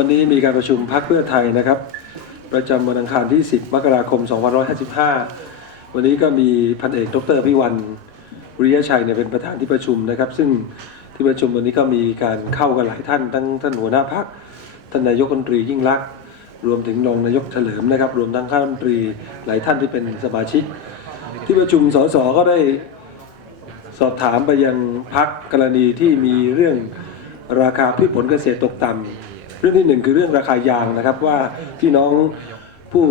วันนี้มีการประชุมพักเพื่อไทยนะครับ ประจำวันอังคารที่ 10 มกราคม 2555 วันนี้ก็มีพันเอกดรพิวันวิริยชัยเนี่ยเป็นประธานที่ประชุมนะครับ ซึ่งที่ประชุมวันนี้ก็มีการเข้ากันหลายท่านทั้งท่านหัวหน้าพักท่านนายกรัฐมนตรียิ่งลักษณ์รวมถึงรองนายกเฉลิมนะครับ รวมทั้งข้ารัฐมนตรีหลายท่านที่เป็นสมาชิก ที่ประชุมสสก็ได้สอบถามไปยังพักกรณีที่มีเรื่องราคาพืชผลเกษตรตกต่ำ เรื่องที่หนึ่งคือเรื่องราคายางนะครับว่าพี่น้องผู้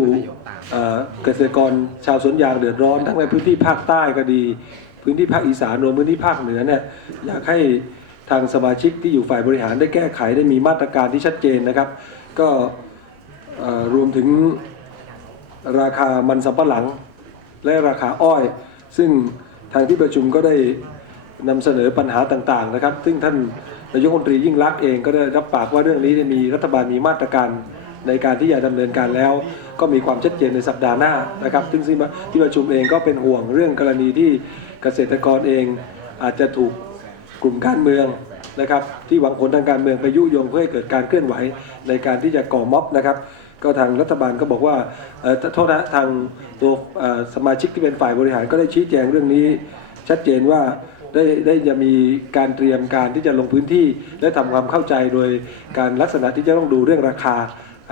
เกษตรกรชาวสวนยางเดือดร้อนทั้งในพื้นที่ภาคใต้ก็ดี พื้นที่ภาคอีสานรวมพื้นที่ภาคเหนือเนี่ยอยากให้ทางสมาชิกที่อยู่ฝ่ายบริหารได้แก้ไขได้มีมาตรการที่ชัดเจนนะครับ ก็รวมถึงราคามันสำปะหลัง และราคาอ้อย ซึ่งทางที่ประชุมก็ได้นำเสนอปัญหาต่างๆนะครับ ซึ่งท่าน นายกรัฐมนตรียิ่งรักเองก็ได้รับปากว่าเรื่องนี้มีรัฐบาลมีมาตรการในการที่จะดำเนินการแล้ว ก็มีความชัดเจนในสัปดาห์หน้านะครับ ซึ่งที่ประชุมเองก็เป็นห่วงเรื่องกรณีที่เกษตรกรเองอาจจะถูกกลุ่มการเมืองนะครับที่หวังผลทางการเมืองไปยุยงเพื่อให้เกิดการเคลื่อนไหวในการที่จะก่อม็อบนะครับก็ทางรัฐบาลก็บอกว่าโทษนะทางตัวสมาชิกที่เป็นฝ่ายบริหารก็ได้ชี้แจงเรื่องนี้ชัดเจนว่า ได้ได้จะมีการเตรียมการที่จะลงพื้นที่ และทำความเข้าใจโดยการลักษณะที่จะต้องดูเรื่องราคา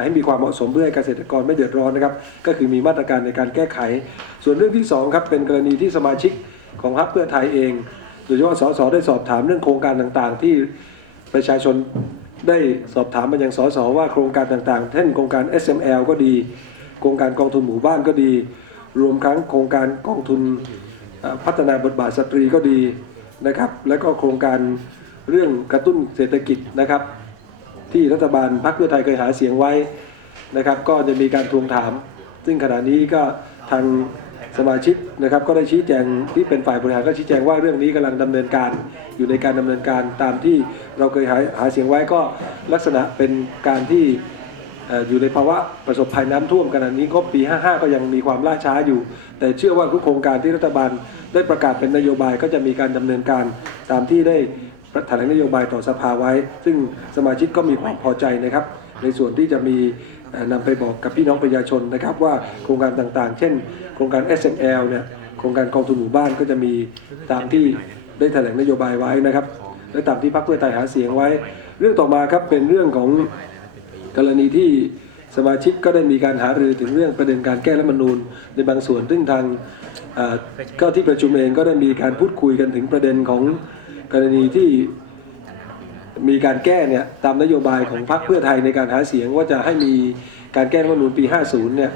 ให้มีความเหมาะสมเพื่อให้เกษตรกรไม่เดือดร้อนนะครับ ก็คือมีมาตรการในการแก้ไข ส่วนเรื่องที่สองครับเป็นกรณีที่สมาชิกของพรรคเพื่อไทยเองโดยเฉพาะสสได้สอบถามเรื่องโครงการต่างๆ ที่ประชาชนได้สอบถามมายังสสว่าโครงการต่างๆ เช่นโครงการ SML ก็ดี โครงการกองทุนหมู่บ้านก็ดี รวมทั้งโครงการกองทุนพัฒนาบทบาทสตรีก็ดี นะครับ และก็โครงการเรื่องกระตุ้นเศรษฐกิจนะครับ ที่รัฐบาลพรรคเพื่อไทยเคยหาเสียงไว้นะครับ ก็จะมีการทวงถาม ซึ่งขณะนี้ก็ทางสมาชิกนะครับ ก็ได้ชี้แจงที่เป็นฝ่ายบริหารก็ชี้แจงว่าเรื่องนี้กำลังดำเนินการ อยู่ในการดำเนินการตามที่เราเคยหาหาเสียงไว้ก็ลักษณะเป็นการที่ อยู่ในภาวะประสบภัยน้ำท่วมขณะนี้ก็ปี 55 ก็ยังมีความล่าช้าอยู่ แต่เชื่อว่าทุกโครงการที่รัฐบาลได้ประกาศเป็นนโยบายก็จะมีการดำเนินการตามที่ได้แถลงนโยบายต่อสภาไว้ ซึ่งสมาชิกก็มีความพอใจนะครับ ในส่วนที่จะมีเอ่อนำไปบอกกับพี่น้องประชาชนนะครับว่าโครงการต่างๆ เช่น โครงการ SML เนี่ยโครงการกองทุนหมู่บ้านก็จะมีตามที่ได้แถลงนโยบายไว้นะครับ และตามที่พรรคเพื่อไทยหาเสียงไว้ เรื่องต่อมาครับเป็นเรื่องของ กรณีที่สมาชิกก็ได้มีการหารือถึงเรื่องประเด็นการแก้รัฐมนูญในบางส่วน ซึ่งทางก็ที่ประชุมเองก็ได้มีการพูดคุยกันถึงประเด็นของกรณีที่มีการแก้เนี่ยตามนโยบายของพรรคเพื่อไทยในการหาเสียงว่าจะให้มีการแก้รัฐมนูญปี 50 เนี่ย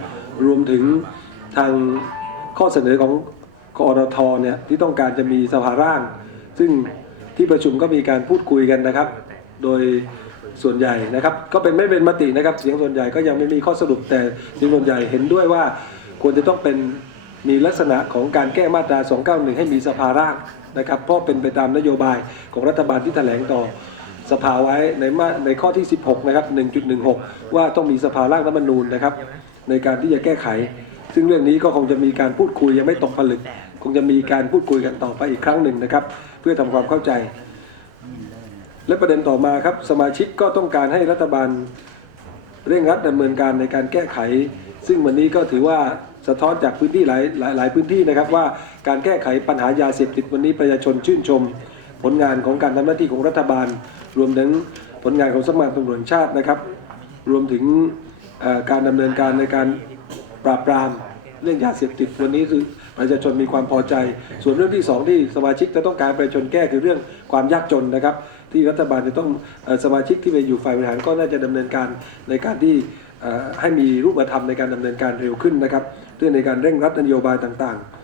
รวมถึงทางข้อเสนอของกอรทเนี่ยที่ต้องการจะมีสภาร่าง ซึ่งที่ประชุมก็มีการพูดคุยกันนะครับ โดย ส่วนใหญ่นะครับ ก็เป็นไม่เป็นมตินะครับ เสียงส่วนใหญ่ก็ยังไม่มีข้อสรุปแต่เสียงส่วนใหญ่เห็นด้วยว่าควรจะต้องเป็นมีลักษณะของการแก้มาตรา 291 ให้มีสภาร่างนะครับ เพราะเป็นไปตามนโยบายของรัฐบาลที่แถลงต่อสภาไว้ในมาในข้อที่ 16 นะครับ 1.16 ว่าต้องมีสภาร่างรัฐธรรมนูญนะครับ ในการที่จะแก้ไข ซึ่งเรื่องนี้ก็คงจะมีการพูดคุยยังไม่ตกผลึก คงจะมีการพูดคุยกันต่อไปอีกครั้งหนึ่งนะครับ เพื่อทำความเข้าใจ และประเด็นต่อมาครับสมาชิกก็ต้องการให้รัฐบาลเร่งรัดดำเนินการในการแก้ไข ซึ่งวันนี้ก็ถือว่าสะท้อนจากพื้นที่หลายหลายหลายพื้นที่นะครับ ว่าการแก้ไขปัญหายาเสพติดวันนี้ประชาชนชื่นชม ผลงานของการทำหน้าที่ของรัฐบาล รวมถึงผลงานของสำนักงานตำรวจชาตินะครับ รวมถึงการดำเนินการในการปราบปราม เรื่องยาเสพติดวันนี้คือประชาชนมีความพอใจ ส่วนเรื่องที่สองที่สมาชิกจะต้องการประชาชนแก้คือเรื่องความยากจนนะครับ ที่รัฐบาลจะต้องสมาชิกที่ไปอยู่ฝ่ายบริหารก็น่าจะดำเนินการในการที่ให้มีรูปธรรมในการดำเนินการเร็วขึ้นนะครับเพื่อในการเร่งรัดนโยบายต่างๆ